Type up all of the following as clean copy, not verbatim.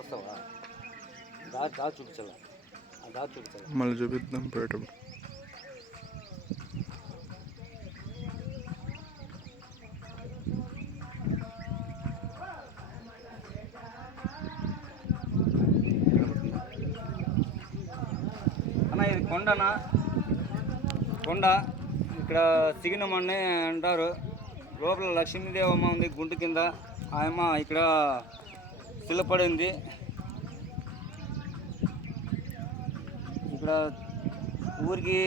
వస్తావా? దారి చూపించాలా? దారి చూపించాలి. మళ్ళీ చూపిద్దాం పోయేటప్పుడు. అన్న ఇది కొండనా? కొండ ఇక్కడ సిగినమని అంటారు. లోపల లక్ష్మీదేవమ్మ ఉంది గుంటు కింద. ఆయమ్మ ఇక్కడ శిలపడింది. ఇక్కడ ఊరికి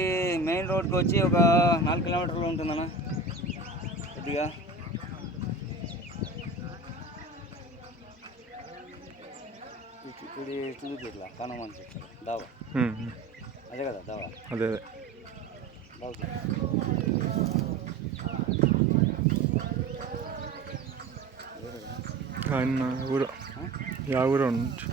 మెయిన్ రోడ్కి వచ్చి ఒక 4 కిలోమీటర్లు ఉంటుందన్న కొద్దిగా. ఇది చూపి ఇట్లా కానమని చెప్తారు దావా. అదే కదా దావా? అదే దావా. ఆయన ఊరు యా ఊరు నుంచి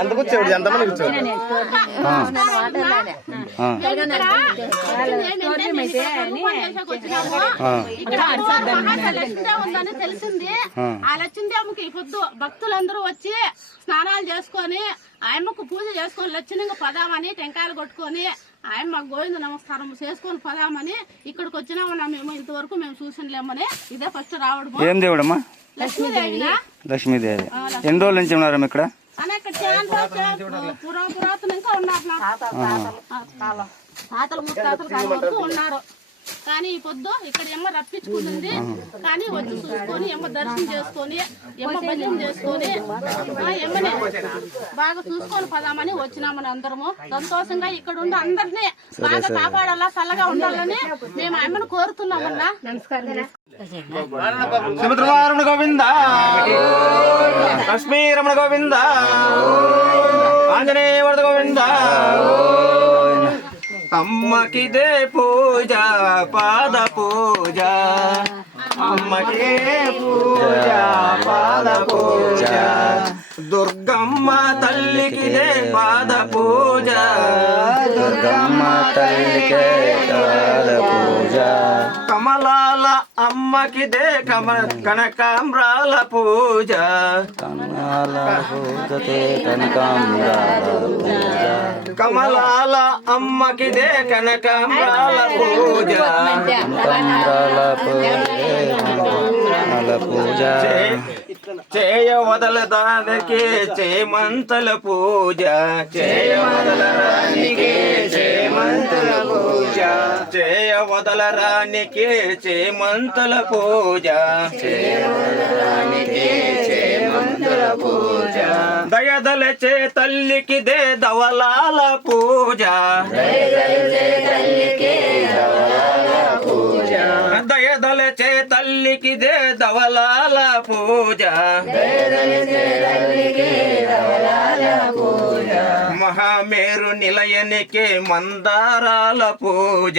ఎంత కూర్చోడు? ఎంతమంది కూర్చోడు? తెలిసింది. ఆ లక్ష్మీదేవికి పొద్దు భక్తులందరూ వచ్చి స్నానాలు చేసుకొని ఆయమ్మకు పూజ చేసుకొని లక్ష్మీగా పదామని టెంకాయలు కొట్టుకొని ఆయమ్మ గోవింద నమస్కారం చేసుకొని పదామని ఇక్కడికి వచ్చినామన్నా. మేము ఇంతవరకు మేము చూసినలేమని ఇదే ఫస్ట్ రావడం. ఏం దేవుడమ్మా? లక్ష్మీదేవి. లక్ష్మీదేవి. ఎన్ని రోజుల నుంచి ఉన్నారమ్మా ఇక్కడ? పురాతనంగా ఉన్నారు. తాతలు ముత్తాతలు కాలం వరకు ఉన్నారు. కానీ ఈ పొద్దు ఇక్కడ ఎమ్మ రప్పించుకుంటుంది. కానీ వచ్చి చూసుకొని ఎమ్మ దర్శనం చేసుకొని ఎమ్మ భజన చేసుకొని ఎమ్మని బాగా చూసుకొని పదామని వచ్చినామని అందరము సంతోషంగా ఇక్కడ ఉండి అందరినీ బాగా కాపాడాలా, చల్లగా ఉండాలని మేము అమ్మను కోరుతున్నామన్నా. నమస్కారం. సుమిత్రమారమణ గోవింద, లక్ష్మీరమణ గోవింద, ఆంజనేయ వరద గోవింద. అమ్మకిదే పూజ, పాద పూజ, అమ్మకే పూజ, పాద పూజ. దుర్గమ్మ తల్లికిదే పాద పూజ, దుర్గమ్మ తల్లికే పాద పూజ, కమలాల అమ్మకిదే కనకాంబ్రాల పూజ, కమలాల పూజతే కనకాంబరాల పూజ, కమలాల అమ్మకిదే కనకాంబ్రాల పూజ, కనకాంబరాల పూజతే కనకాంబరాల పూజ, చేయ వదలదానికి చేమంతల పూజ, చేయ వదలరానికి చేమంతల పూజ, చేయ వదలరానికి చేమంతల పూజ, చేయవదలరానికి చేమంతల పూజ, దయదలచే తల్లికిదే దవలాల పూజ, దయదలచే తల్లికిదే దవలాల పూజ, మహామేరు నిలయనికి మందారాల పూజ,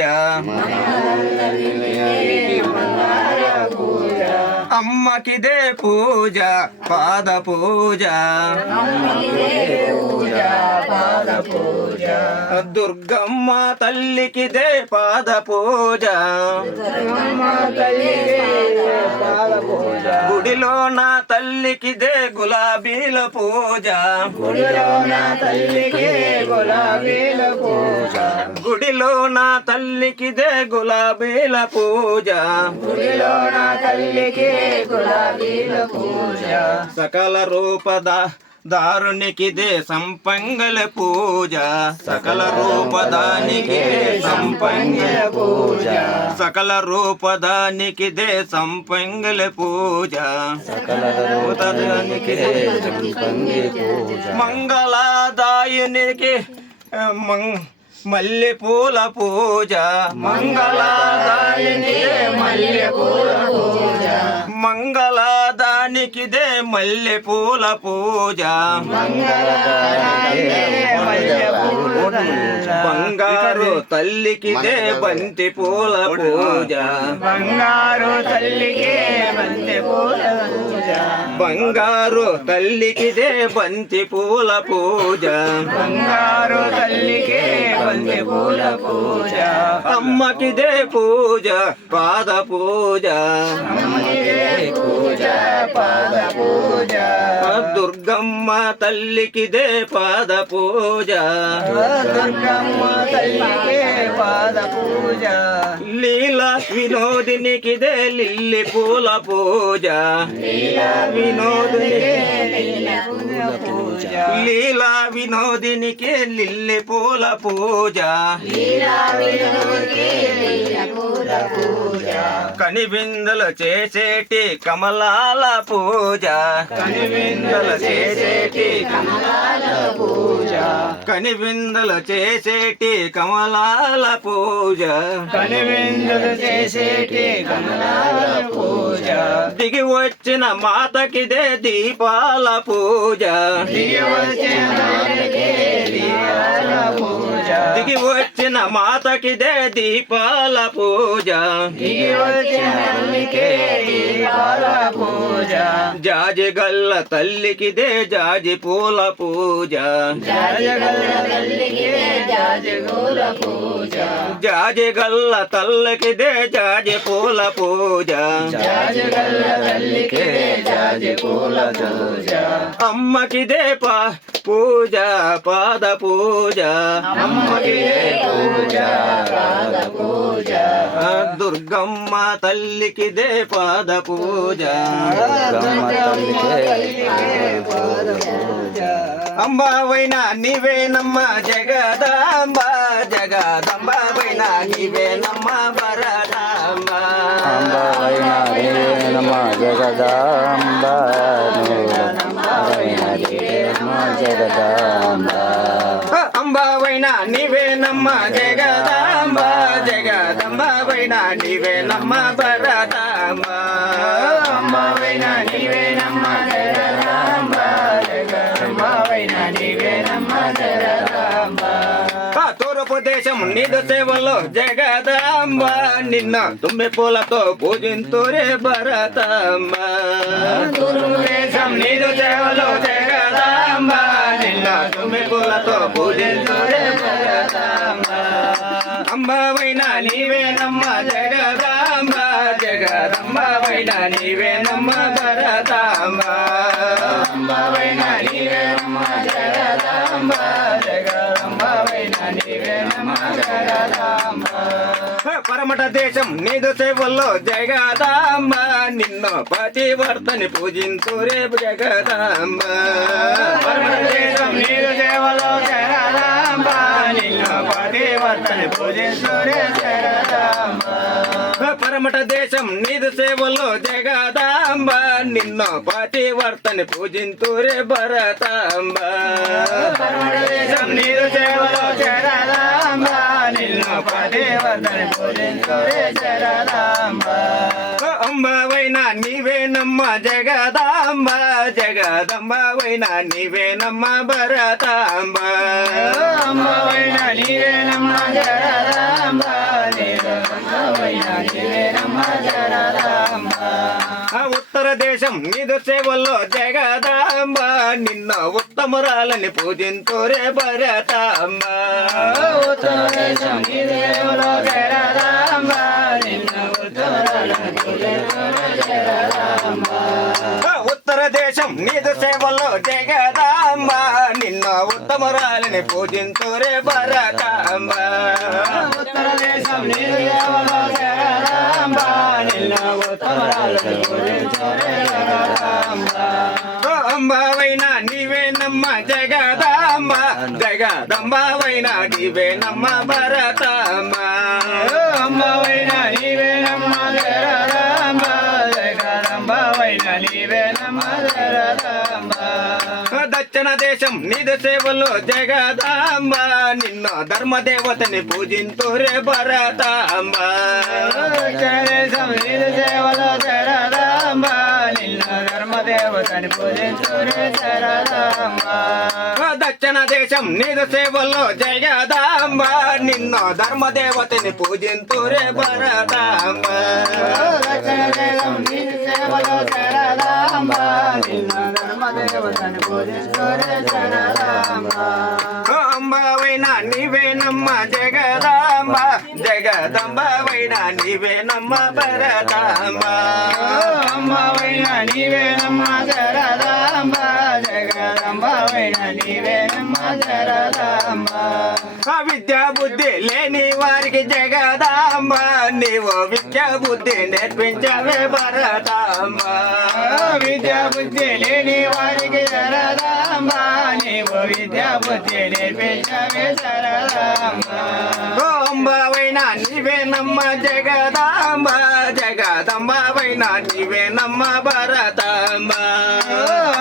అమ్మకిదే పూజ పాద పూజ, దుర్గమ్మ తల్లికిదే పాద పూజ, గుడిలో నా తల్లికిదే గులాబీల పూజ, గుడిలో నా తల్లికిదే గులాబీల పూజ, గుడిలో నా తల్లికిదే గులాబీల పూజ, గుడిలో నా తల్లికి గులాబీల పూజ, సకల రూపద దారునికిదే సంపంగల పూజ, సకల రూపదానికిదే సంపంగల పూజ, సకల రూపదానికిదే సంపంగల పూజ, సకల రూపదానికిదే సంపంగి పూజ, మంగళదాయునికి మల్లె పూల పూజ, మంగళదాయునికే మల్లె పూల పూజ, మంగళదానికిదే మల్లె పూల పూజ, బంగారు తల్లికిదే బంతి పూల పూజ, బంగారు తల్లికే బంతి పూల పూజ, బంగారు తల్లికిదే బంతి పూల పూజ, బంగారు తల్లికే బంతి పూల పూజ, అమ్మకిదే పూజ పాద పూజ, అమ్మకిదే పూజ పాద పూజ, దుర్గమ్మ తల్లికిదే పాద పూజ, దుర్గమ్మ తల్లికే పాద పూజ, లీలా వినోదినికిదే లిల్లి పూల పూజ, లీలా వినోదినికి లిల్లి పూల పూజ, కనివిందులు చేసేటి కమలాల పూజ, కనివిందులు చేసేటి కమలాల పూజ, కనివిందులు చేసేటి కమలాల పూజ, కనివిందులు చేసేటి కమలాల పూజ, దిగి వచ్చిన మాతకిదే దీపాల పూజ, దిగి వచ్చిన దిగి వచ్చిన మాతకిదే దీపాల పూజ, దిగి పూజ, జాజి గల్ల తల్లికిదే జాజి పూల పూజ, జాజి గల్ల తల్లికిదే జాజి పూల పూజ, అమ్మకిదే పూజ పాద పూజ, అమ్మకిదే పూజ పాద పూజ, దుర్గమ్మ తల్లికిదే పాద పూజ, అంబావైనా నీవేనమ్మ జగదాంబ, జగదంబావైన నీవేనమ్మ వరదాంబ, అంబావైనా నీవేనమ్మ జగదాంబ, జగదాంబ, అంబావైనా నీవేనమ్మ జగదాంబ, జగదంబావైనా నీవేనమ్మ వరదాంబ, అంబావైనా నీవేనమ్మ జగదాంబ, జగదంబావైనా నీవేనమ్మ జగదాంబ, తూర్పు దేశం నిధు సేవలో జగదాంబ, నిన్న తుమ్మె పూలతో పూజింతురే భరతాంబ, తూర్పు దేశం దేశం నీదు సేవలో జగదాంబ నిన్న తుమ్మికులతో పూజించురే జగదాంబ అంబవైన నీవేనమ్మ జగదాంబ జగదంబవైన నీవేనమ్మ భరతాంబ అంబవైన నీవేనమ్మ జగదాంబ జగదంబవైన నీవేనమ్మ జగదాంబ పరమట దేశం నీదు సేవల్లో జగదాంబ నిన్ను పతివర్తని పూజించురే జగదాంబ పరమట దేశం నీదు సేవలో జగదాంబ నిన్ను పతివర్తని పూజించురే జగదాంబ పరమట దేశం నీదు సేవలో జగదాంబ నిన్ను పతివర్తని పూజించురే భరతాంబ పరమట దేశం నీదు సేవలో జగదాంబ నిన్ను పతివర్తని పూజించురే జగదాంబ అంబవైన నీవేనమ్మ జగదాంబ జగదంబవైన నీవేనమ్మ భరతాంబ అంబవైన నీవేనమ్మ జగదాంబ అంబవైన నీవేనమ్మ జగదాంబ ఉత్తర దేశం నీదు సేవల్లో జగదాంబ నిన్న ఉత్తమురాలని పూజించురే భరతాంబ ఉత్తర దేశం నీదు సేవలో జగదాంబ నిన్న ఉత్తమురాలని పూజించురే జగదాంబ ఉత్తర దేశం నీదు సేవలో జగదాంబ నిన్న ఉత్తమురాలని పూజించురే భరతాంబ ఉత్తర దేశం నీదు సేవలో జగదాంబ నిన్న ఉత్తమురాలని పూజించురే జగదాంబ అంబవైన నీవేనమ్మ జగదాంబ జగదంబవైన నీవేనమ్మ భరతాంబ అంబవైన నీవేనమ్మ జగదాంబ జగదంబవైన నీవేనమ్మ జగదాంబ దక్షిణ దేశం నీదు సేవలో జగదాంబ నిన్ను ధర్మదేవతని పూజించురే భరతాంబ దక్షిణ దేశం నీదు సేవలో జగదాంబ నిన్ను ధర్మదేవతని పూజించురే జగదాంబ దక్షిణ దేశం నీదు సేవలో జగదాంబ నిన్ను ధర్మదేవతని పూజించురే భరతాంబ దక్షిణ దేశం నీదు సేవలో జగదాంబ నిన్ను ధర్మదేవతని పూజించురే జగదాంబ అంబవైన నీవేనమ్మ జగదాంబ జగదంబవైన నీవేనమ్మ భరతాంబ అంబవైన నీవేనమ్మ జగదాంబ జగదంబవైన నీవేనమ్మ జగదాంబ విద్యా బుద్ధి లేని వారికి జగదాంబ నీవు విద్యా బుద్ధి నేర్పించవే భరతాంబ విద్యా బుద్ధి లేని వారికి జగదాంబ నీవు విద్యా బుద్ధి నేర్పించవే జగదాంబ అంబవైన నీవేనమ్మ జగదాంబ జగదంబవైన నీవేనమ్మ భరతాంబ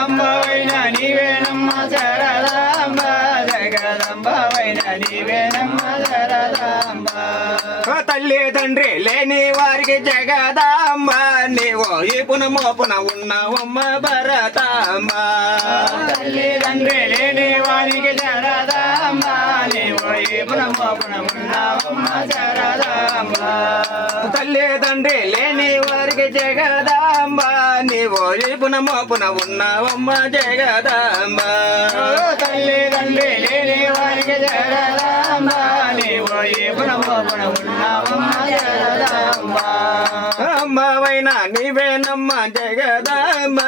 అంబవైన నీవేనమ్మ జగదాంబ జగదంబవైన నీవేనమ్మ జగదాంబ తల్లి తండ్రి లేని వారికి జగదాంబ నీవు ఈపున మోపున ఉన్నావమ్మ భరతాంబ తల్లి తండ్రి లేని వారికి జగదాంబ నీవు ఈపున మోపున ఉన్నావమ్మ జగదాంబ తల్లి తండ్రి లేని వారికి జగదాంబ నీవు ఈపున మోపున ఉన్నావమ్మ జగదాంబ తల్లి తండ్రి లేని వారికి జగదాంబ నీవు ఈపున మోపున ఉన్నావమ్మ జగదాంబ అంబవైన నీవేనమ్మ జగదాంబ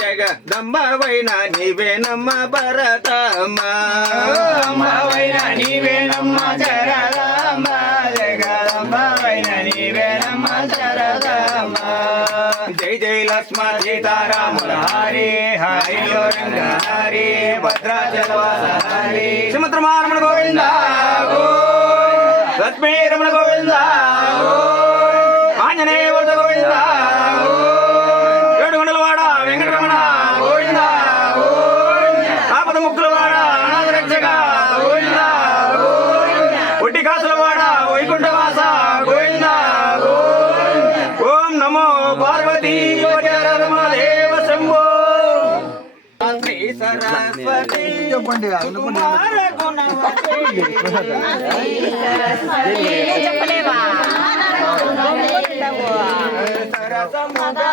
జగదంబవైన నీవేనమ్మ భరతాంబ అంబవైన నీవేనమ్మ జగదాంబ జగదంబవైన నీవేనమ్మ జగదాంబ జై జై లక్ష్మణ సీతారాముల హరి హరి రంగ హరి భద్రాచలవాస హరి శ్రీమద్రమారమణ గోవింద లక్ష్మీ రమణ గోవింద ఆంజనేయ వరద గోవింద ఏడుగొండలవాడ వెంకటరమణ గోవింద ఆపద ముక్కులవాడ అనాథ రక్షక గోవింద ఒడ్డి కాసులవాడ వైకుంఠవాస గోవింద ఓం నమో పార్వతీ రమదేవ శంభో శ్రీ సరస్వతి కుమార గుణవతి చెప్పలేవా సరసముగా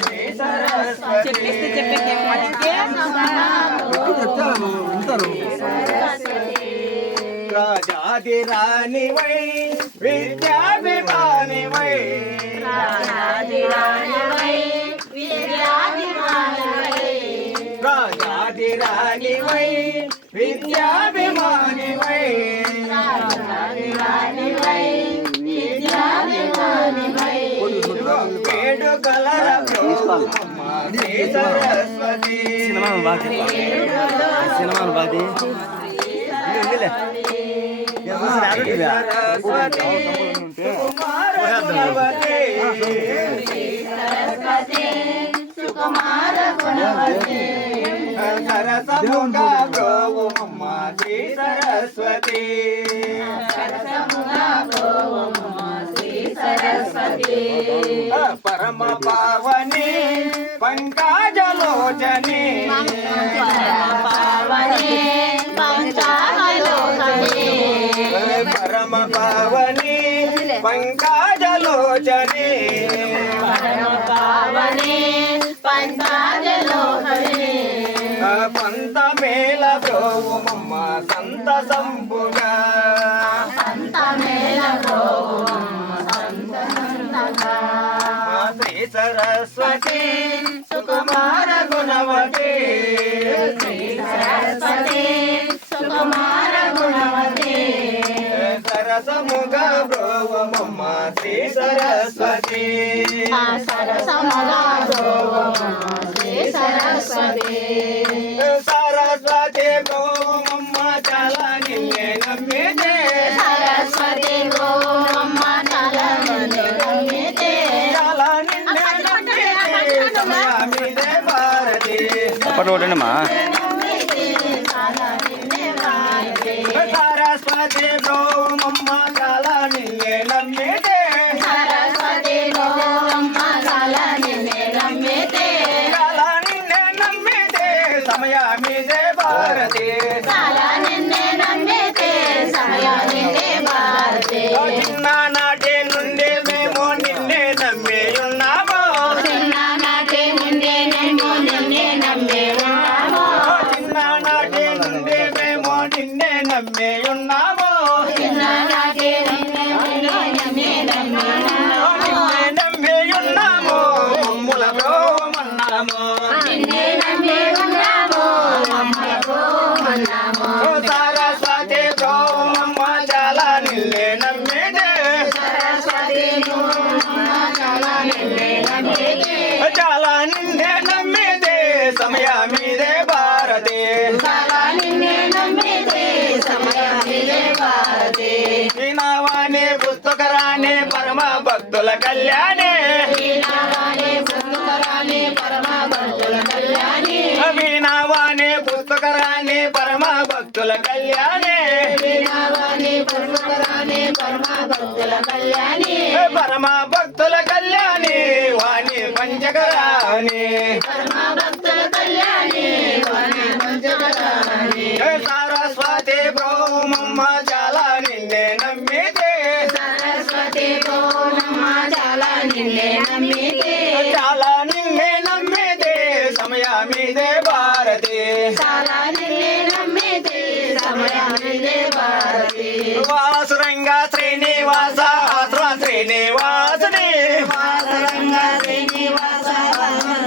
శ్రీ సరస్వతి రాజాది రాణివై విద్యాభిమానివై రాజాది రాణివై విద్యాభిమానివై రాజాది రాణివై విద్యాభిమానివై రాజాది రాణివై విద్యాభిమానివై వేడుకల బ్రోవమ్మ శ్రీ సరస్వతి సినిమాను బాధి సుకుమార గుణవతి సరసముగా బ్రోవమ్మ శ్రీ సరస్వతి పరమ పావని పంకజలోచని పరమ పావని పంకజలోచని పంత మేల బ్రోవమ్మ సంత సంపుగా శ్రీ సరస్వతి సుకుమార గుణవతి సుకుమార గుణవతి సరసముగ బ్రోవమ్మ శ్రీ సరస్వతి సరసముగా శ్రీ సరస్వతి సరస్వతి బ్రోవమ్మ చాలా నిన్నే నమ్మితే సరస్వతి గోమమ్మ చాలా నమ్మితే చాలా నిన్నే నమ్మితే సమయమిదే భారతి పట్టుకోండమ్మా సరస్వతి బ్రోవమ్మ చాలా నిన్నే నమ్మితే సరస్వతి గోమమ్మ చాలా నమ్మితే చాలా నిన్నే నమ్మితే సమయమిదే భారతి చాలా నమ్మితే సమయానిదే భారతి చిన్ననాటి నుండి మేము నిన్నే నమ్మి ఉన్నాము చిన్ననాటి నుండి మేము నిన్నే నమ్మి ఉన్నాము చిన్ననాటి నుండి మేము నిన్నే నమ్మి ఉన్నాము చిన్ననాటి నుండి నిన్నే నమ్మి ఉన్నాము నిన్నే నమ్మి ఉన్నాము మమ్ముల బ్రోవమన్నాము నిన్నే నమ్మి ఉన్నాము మమ్మకు ఉన్నాము సరస్వతి బ్రోవమ్మ చాలా నిన్నే నమ్మితే సరస్వతి గోమమ్మ చాలా నమ్మితే చాలా నిన్నే నమ్మితే సమయమిదే భారతి చాలా నిన్నే నమ్మితే సమయానిదే భారతి వినవాణి పుస్తకరాణి పరమ భక్తుల కళ్యాణి వీణావాణి పుస్తకరాణి పరమ భక్తుల కళ్యాణి వినవాణి పుస్తకరాణి పరమ భక్తుల కళ్యాణి వీణావాణి పుస్తకరాణి పరమ భక్తుల కళ్యాణి పరమ భక్తుల కళ్యాణి వాణి పంచకరాణి పరమ భక్తుల కళ్యాణి వాణి పంచకరాణి సరస్వతి బ్రోవమ్మ చాలా నిన్నే నమ్మితే సరస్వతి గోమమ్మ చాలా నిన్నే నమ్మితే చాలా నిన్నే నమ్మితే సమయమిదే భారతి చాలా నిన్నే నమ్మితే సమయానిదే భారతి వాసురంగ శ్రీనివాస ఆశ్ర శ్రీనివాసుని వాసరంగ శ్రీనివాస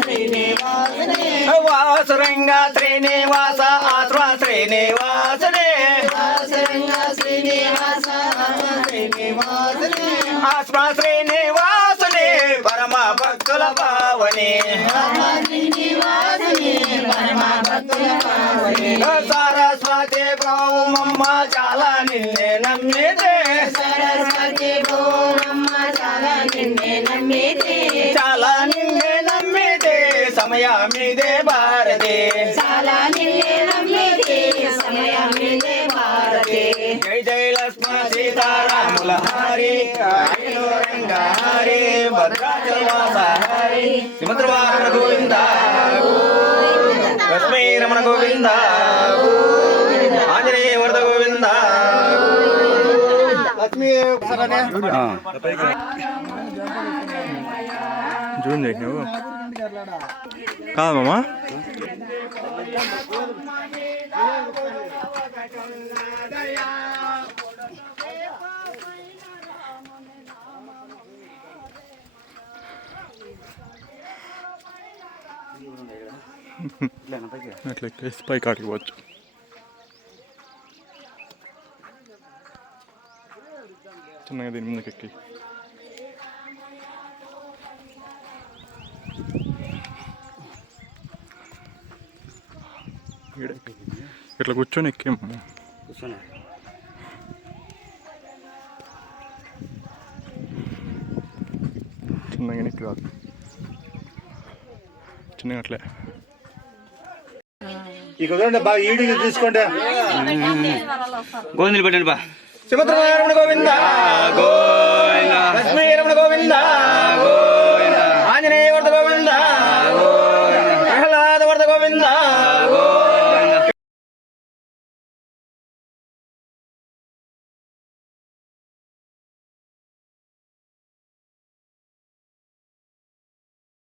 శ్రీనివాసుని వాసురంగ శ్రీనివాస ఆశ్ర శ్రీనివాసుని వాసరంగ శ్రీనివాస శ్రీనివాసుని ఆశ్ర శ్రీనివాసుని పరమ భక్తుల పావని శ్రీనివాసుని పరమ భక్తుల పావని సరస్వతి బ్రోవమ్మ చాలా నిన్నే నమ్మితే సరస్వతి గోమమ్మ చాలా నిన్నే నమ్మితే చాలా నిన్నే నమ్మితే సమయమిదే భారతి చాలా నిన్నే నమ్మితే సమయానిదే భారతి జై జై లక్ష్మణ సీతారాముల హరి ఆయను రంగ హరి భద్రాచలవాస హరి సింహద్రవారణ గోవింద లక్ష్మీ రమణ గోవింద ఆంజనేయ వరద గోవింద లక్ష్మీ జూన్ చేసినావు కాదు మామా అట్లా ఎక్కేసి పై కాడికి పోవచ్చు. చిన్నగా దీని ముందుకు ఎక్కి ఇట్లా కూర్చొని ఎక్కేము. కూర్చోనా చిన్నగా ఎక్కి రాదు, చిన్నగా అట్లే. ఈ కుదరండి బాగా ఈడికి తీసుకోండి. గోవిందులు పెట్టండి బా. సుభద్రరమణ గోవింద గోవింద లక్ష్మీరమణ గోవింద గోవింద ఆంజనేయ వర్ధ గోవింద గోవింద ప్రహ్లాద వర్ధ గోవింద